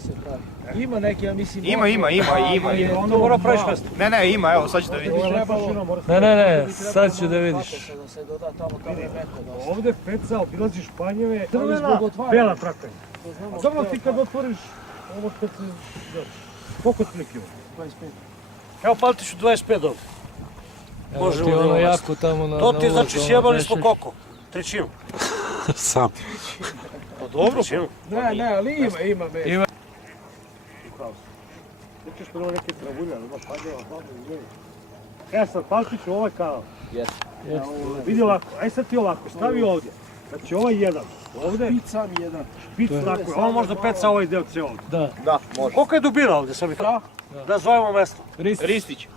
da se pravi. Ima neki, ja mislim... Ima. Onda mora praviš mesto. Ne, ima, evo sad ću da vidiš. Ne, sad ću da vidiš. Da se doda tamo je meko. Ovde peca, obilaziš panjeve, crvena, bela trakanja. A dobro ti kad otvoriš ovo kad se dođe. Koliko ti neki ovo? 25. Evo Paltiću 25 ovde. Evo ti ono jako tamo na... To ti znači sjebali smo koliko? Trećinu. Sam. Pa dobro. Ne, ali ima meko. Ima. Ti ćeš prvo neke travulje, ali ima panjeva, hladno izgleda. E sad Paltiću ovaj kanal. Vidi ovako, aj sad ti ovako, stavi ovdje. Znači ovaj jedan, ovdje. Špic sam jedan. Špic tako je, ovo možda peca ovaj deo cijel ovdje. Da. Može. Koliko je dubina ovdje, sam mi kao? Da zovemo mesto. Ristić.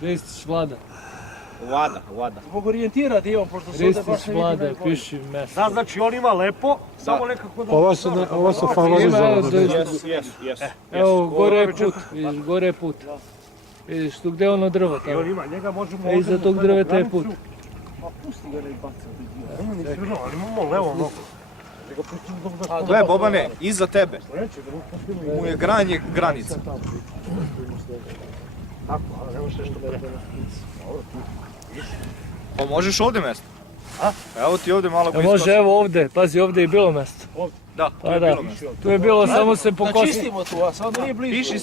Ristić Vlada. Vlada. Zbog orijentira dio, pošto se ovdje baš Ristić ne vidi Vlada, najbolje. piši mesto. Da, znači on ima lepo, samo nekako da... Ovo su favorizovano. Yes. Evo, gore je put, vidiš, gore je put. Vidiš, tu gde je ono drvo I on tamo. ima, njega možemo... E, iza tog drveta je put. Pa pusti ga ne baca. Nema ni svirno, ali imamo levo nogu. Nego pustimo da ga... Gle, Bobane, iza tebe Neće, da mu pustimo... mu je granje granica. Tako, ali nema što pre. Pa možeš ovdje mesto? A? Evo ti ovdje malo Može, evo ovde, pazi, ovde je bilo mesto. Da, tu Pa je da, bilo mesto. tu je bilo, samo se Da pokosi. čistimo tu, a sad nije blizu.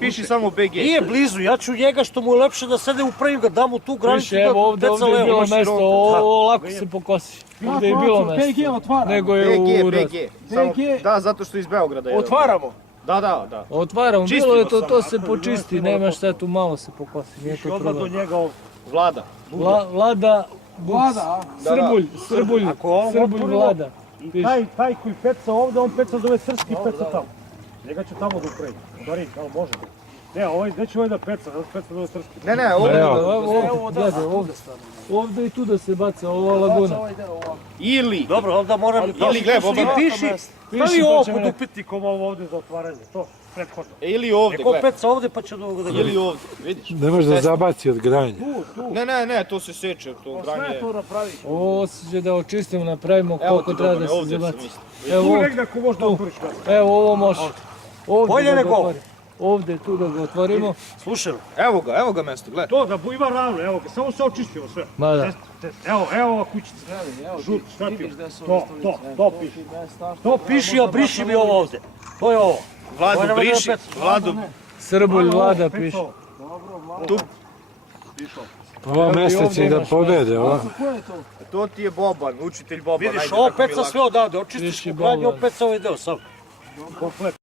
Piši samo BG. Nije blizu, ja ću njega što mu je lepše da sede upravim ga, dam mu tu granicu Piše, evo ovde peca je levo. bilo Baš mesto, široko. ovo lako se pokosi. Ovde je bilo mesto. PG otvaramo. Nego je u... BG. Samo- BG. Da, zato što iz Beograda je. Otvaramo. Da. Otvaramo, bilo Čistimo je to, samo. to se počisti, nema šta tu, malo se pokosi, nije I to odmah do problem. njega ovdje. Vlada. Vlada, Vlada, a? Srbulj, Ako ovo Srbulj otvorimo, Vlada. I taj koji peca ovdje, on peca zove srpski peca tamo. Njega ću tamo da upravim. Stvari, ali može. Ne, ovaj, gdje će ovaj da peca zove srpski. Ne, ovdje. Ovde i tu da se baca, ova laguna. Ili. Dobro, onda moram... Ili gle, Boban. Piši, stavi Piši, ovo pa ćemo pod ne- upitnikom ovo ovdje za otvaranje. To, prethodno. Ili ovdje, Neko gle. peca ovdje pa će do ovoga da gleda. Ili ovdje, vidiš? Ne može da zabaci od granja. Ne, to se seče, to Sve granje. to napravi. Ovo će da očistimo, napravimo Evo koliko ti treba Bobane, da se ovdje sam zabaci. mislio. Evo, Tu ovdje, negdje ako možda otvoriš ga. evo ovo može. Ovdje Bolje da ga nego ovo. otvorimo. Ovdje, tu da ga otvorimo. Slušaj, Evo ga mesto, gle. to da ima ravno, evo ga, samo se očistimo sve. Ma da. Evo ova kućica. Evo, Žut, šta ti? vidiš gde su To, ove to, stolice. to piši. To piši, a briši mi ovo ovdje. To je ovo. Vladu Ovo je briši, na Vladu. Srbulj Vlada Peca piše. ovo. Tu, Ova mesta će da pobede, ova. Ko je to? to ti je Boban, učitelj Boban. Vidiš, ajde, ovo tako mi je peca lakše. sve odavde, očistiš Piši u gradnju, Boban. ovo peca ovaj deo sam. Komplet.